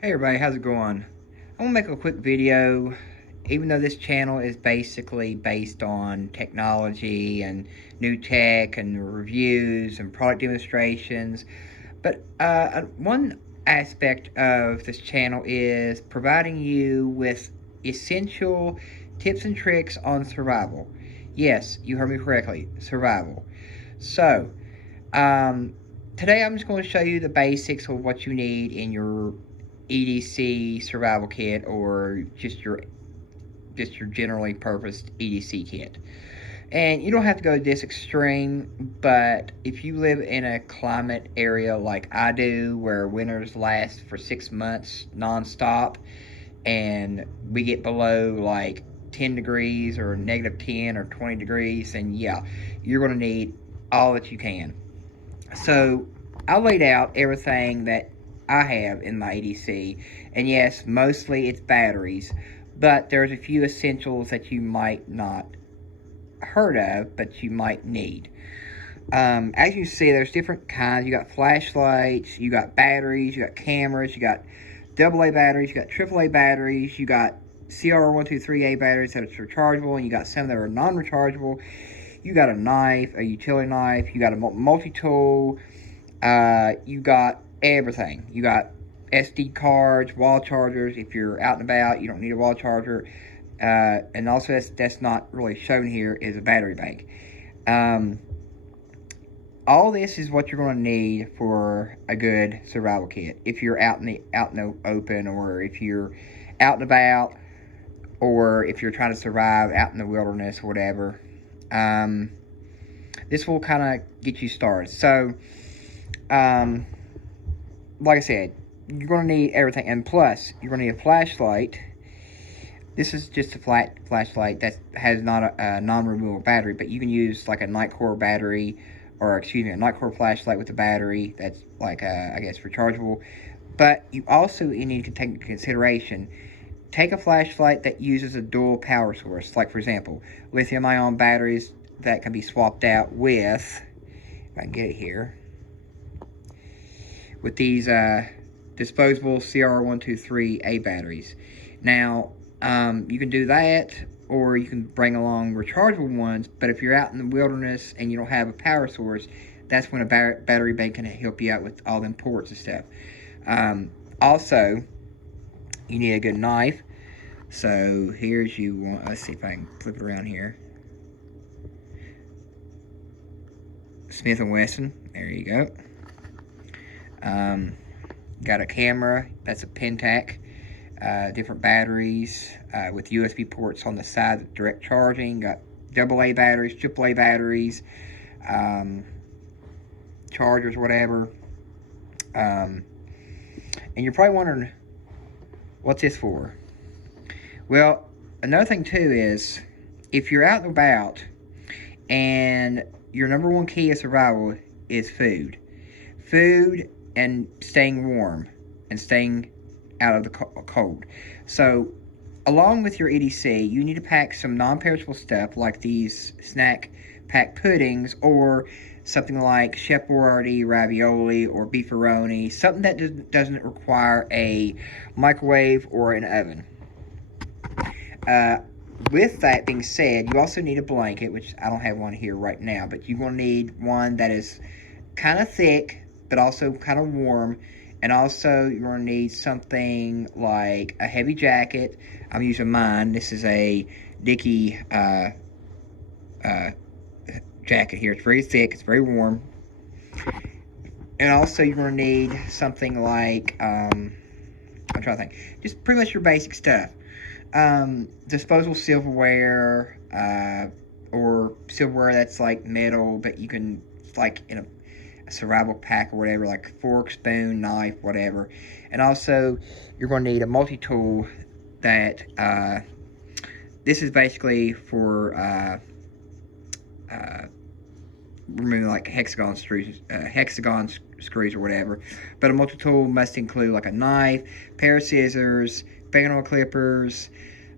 Hey everybody, how's it going? I'm gonna make a quick video, even though this channel is basically based on technology and new tech and reviews and product demonstrations. But one aspect of this channel is providing you with essential tips and tricks on survival. Yes, you heard me correctly, survival. So, um, today I'm just going to show you the basics of what you need in your EDC Survival Kit, or just your generally purposed EDC kit. And you don't have to go this extreme, but if you live in a climate area like I do, where winters last for 6 months nonstop, and we get below like 10 degrees or negative 10 or 20 degrees, then yeah, you're going to need all that you can. So I laid out everything that I have in my EDC, and yes, mostly it's batteries, but there's a few essentials that you might not heard of, but you might need. As you see, there's different kinds. You got flashlights, you got batteries, you got cameras, you got AA batteries, you got AAA batteries, you got CR123A batteries that are rechargeable, and you got some that are non-rechargeable. You got a knife, a utility knife, you got a multi-tool, you got everything. You got SD cards, wall chargers. If you're out and about, you don't need a wall charger. And also, that's not really shown here, is a battery bank. All this is what you're going to need for a good survival kit. If you're out in the open, or if you're out and about, or if you're trying to survive out in the wilderness or whatever. This will kind of get you started. So, like I said, you're going to need everything, and plus, you're going to need a flashlight. This is just a flat flashlight that has not a non-removable battery, but you can use like a Nightcore battery, or excuse me, a Nightcore flashlight with a battery that's like I guess rechargeable. But you also need to take into consideration, take a flashlight that uses a dual power source, like for example, lithium-ion batteries that can be swapped out with, if I can get it here, with these disposable CR123A batteries. Now, you can do that, or you can bring along rechargeable ones, but if you're out in the wilderness and you don't have a power source, that's when a battery bank can help you out with all them ports and stuff. Also, you need a good knife. So here's let's see if I can flip it around here. Smith & Wesson, there you go. Got a camera, that's a Pentac. Different batteries with USB ports on the side, direct charging. Got AA batteries, AAA batteries, chargers, whatever. And you're probably wondering, what's this for? Well, another thing too is, if you're out and about and your number one key of survival is food. Food and staying warm and staying out of the cold. So, along with your EDC, you need to pack some non-perishable stuff like these snack pack puddings, or something like Chef Boyardee ravioli or beefaroni, something that doesn't require a microwave or an oven. With that being said, you also need a blanket, which I don't have one here right now, but you're going to need one that is kind of thick, but also kind of warm. And also, you're going to need something like a heavy jacket. I'm using mine. This is a Dickie jacket here. It's very thick. It's very warm. And also, you're going to need something like, I'm trying to think, just pretty much your basic stuff. Disposable silverware, or silverware that's like metal, but you can, like in a survival pack or whatever, like fork, spoon, knife, whatever. And also, you're going to need a multi-tool that, this is basically for removing like hexagon screws or whatever. But a multi-tool must include like a knife, pair of scissors, fingernail clippers,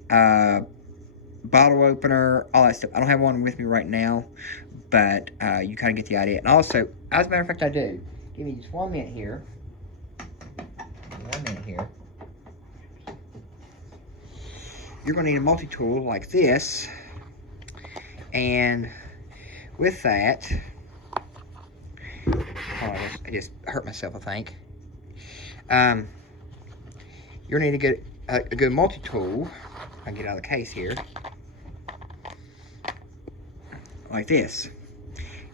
bottle opener, all that stuff. I don't have one with me right now, but you kind of get the idea. And also, as a matter of fact, I do. Give me just 1 minute here. 1 minute here. you're going to need a multi-tool like this. And with that, hold on, I just hurt myself, I think. You're going to need to get a good multi-tool. I can get out of the case here. Like this.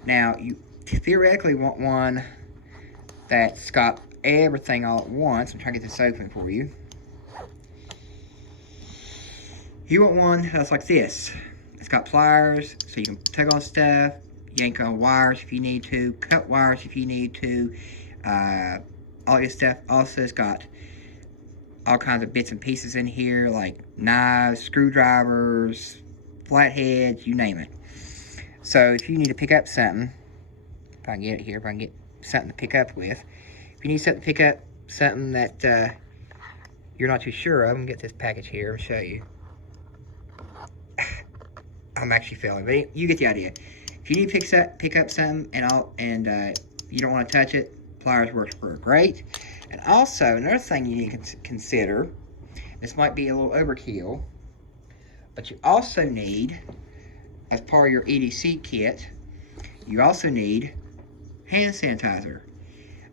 Now, you theoretically want one that's got everything all at once. I'm trying to get this open for you. You want one that's like this. It's got pliers, so you can tug on stuff, yank on wires if you need to, cut wires if you need to, all this stuff. Also, it's got all kinds of bits and pieces in here, like knives, screwdrivers, flatheads, you name it. So if you need to pick up something, if I can get it here, if I can get something to pick up with. If you need something to pick up, something that you're not too sure of, I'm going to get this package here and show you. I'm actually failing, but you get the idea. If you need to pick up something and you don't want to touch it, pliers works great. And also, another thing you need to consider, this might be a little overkill, but you also need, as part of your EDC kit, you also need hand sanitizer.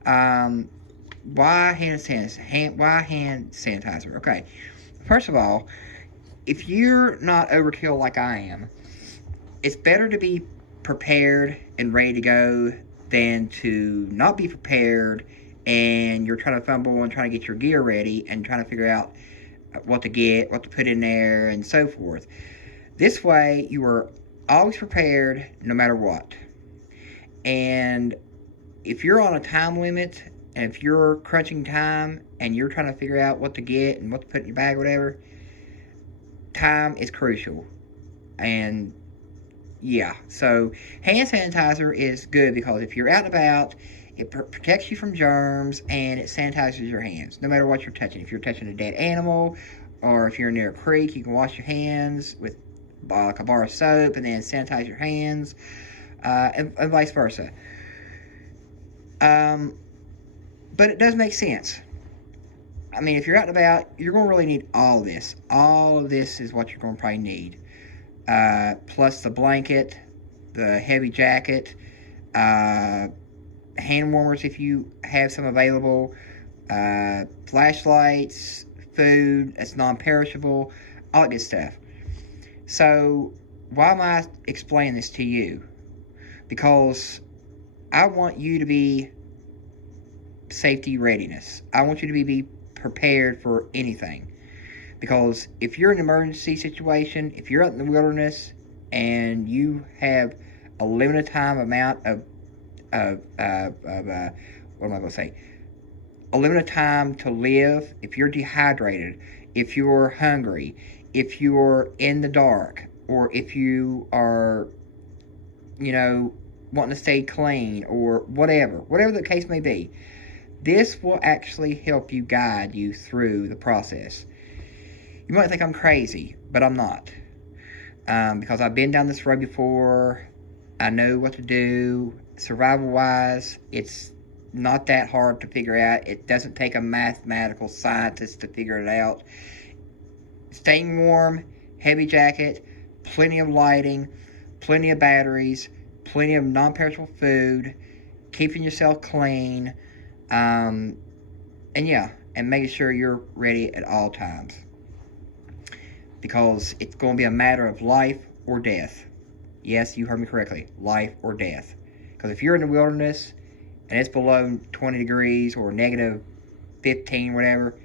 Why hand sanitizer? Okay, first of all, if you're not overkill like I am, it's better to be prepared and ready to go than to not be prepared and you're trying to fumble and trying to get your gear ready and trying to figure out what to get, what to put in there, and so forth. This way, you are always prepared no matter what. And if you're on a time limit, and if you're crunching time and you're trying to figure out what to get and what to put in your bag or whatever, time is crucial. And yeah, so hand sanitizer is good because if you're out and about, it protects you from germs and it sanitizes your hands no matter what you're touching. If you're touching a dead animal or if you're near a creek, you can wash your hands with like a bar of soap and then sanitize your hands, and vice versa. But it does make sense. I mean, if you're out and about, you're going to really need all of this. All of this is what you're going to probably need. Plus the blanket, the heavy jacket, hand warmers if you have some available, flashlights, food that's non-perishable, all that good stuff. So, why am I explaining this to you? Because I want you to be safety readiness. I want you to be prepared for anything. Because if you're in an emergency situation, if you're out in the wilderness and you have a limited time amount of what am I going to say? A limited time to live, if you're dehydrated, if you're hungry, if you're in the dark, or if you are, wanting to stay clean, or whatever the case may be, this will actually help you guide you through the process. You might think I'm crazy, but I'm not. Because I've been down this road before. I know what to do. Survival-wise, it's not that hard to figure out. It doesn't take a mathematical scientist to figure it out. Staying warm, heavy jacket, plenty of lighting, plenty of batteries, plenty of non-perishable food, keeping yourself clean, and making sure you're ready at all times. Because it's going to be a matter of life or death. Yes, you heard me correctly. Life or death. Because if you're in the wilderness and it's below 20 degrees or negative 15, whatever,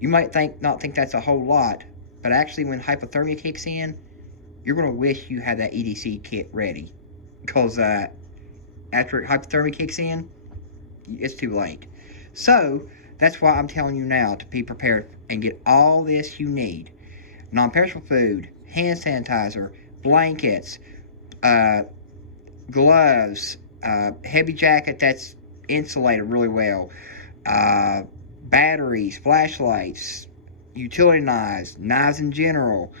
you might not think that's a whole lot. But actually, when hypothermia kicks in, you're going to wish you had that EDC kit ready. Because after hypothermia kicks in, it's too late. So, that's why I'm telling you now to be prepared and get all this you need. Non-perishable food, hand sanitizer, blankets, gloves, heavy jacket that's insulated really well, batteries, flashlights, utility knives, knives in general,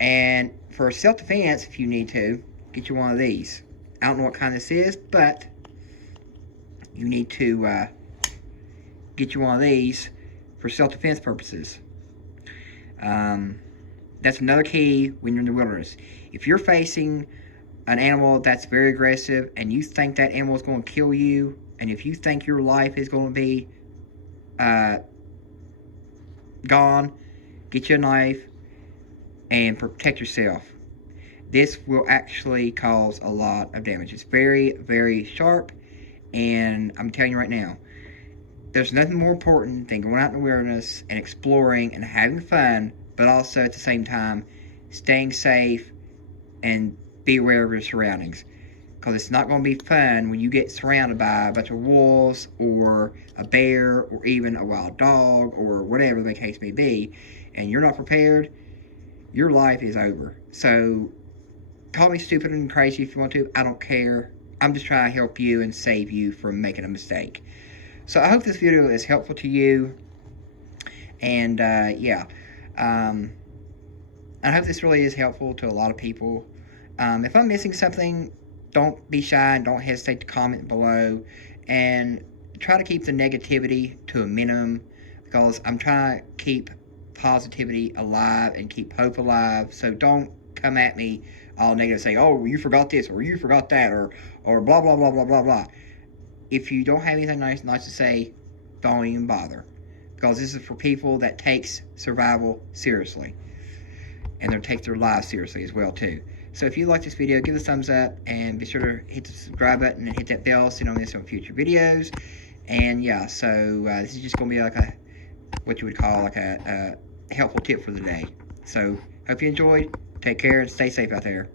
and for self-defense, if you need to, get you one of these. I don't know what kind this is, but you need to get you one of these for self-defense purposes. That's another key when you're in the wilderness. If you're facing an animal that's very aggressive and you think that animal is going to kill you, and if you think your life is going to be gone, get you a knife and protect yourself. This will actually cause a lot of damage. It's very, very sharp, and I'm telling you right now, there's nothing more important than going out in the wilderness and exploring and having fun, but also at the same time staying safe and be aware of your surroundings. Because it's not going to be fun when you get surrounded by a bunch of wolves or a bear or even a wild dog or whatever the case may be, and you're not prepared. Your life is over. So call me stupid and crazy if you want to. I don't care. I'm just trying to help you and save you from making a mistake. So I hope this video is helpful to you. And yeah, I hope this really is helpful to a lot of people. If I'm missing something, don't be shy and don't hesitate to comment below. And try to keep the negativity to a minimum, because I'm trying to keep positivity alive and keep hope alive. So don't come at me all negative, say, oh, you forgot this or you forgot that or blah blah blah blah blah blah. If you don't have anything nice to say, don't even bother, because this is for people that takes survival seriously, and they take their lives seriously as well too. So if you like this video, give it a thumbs up and be sure to hit the subscribe button and hit that bell so you don't miss on future videos. And yeah, so this is just going to be like what you would call like a helpful tip for the day. So hope you enjoyed. Take care and stay safe out there.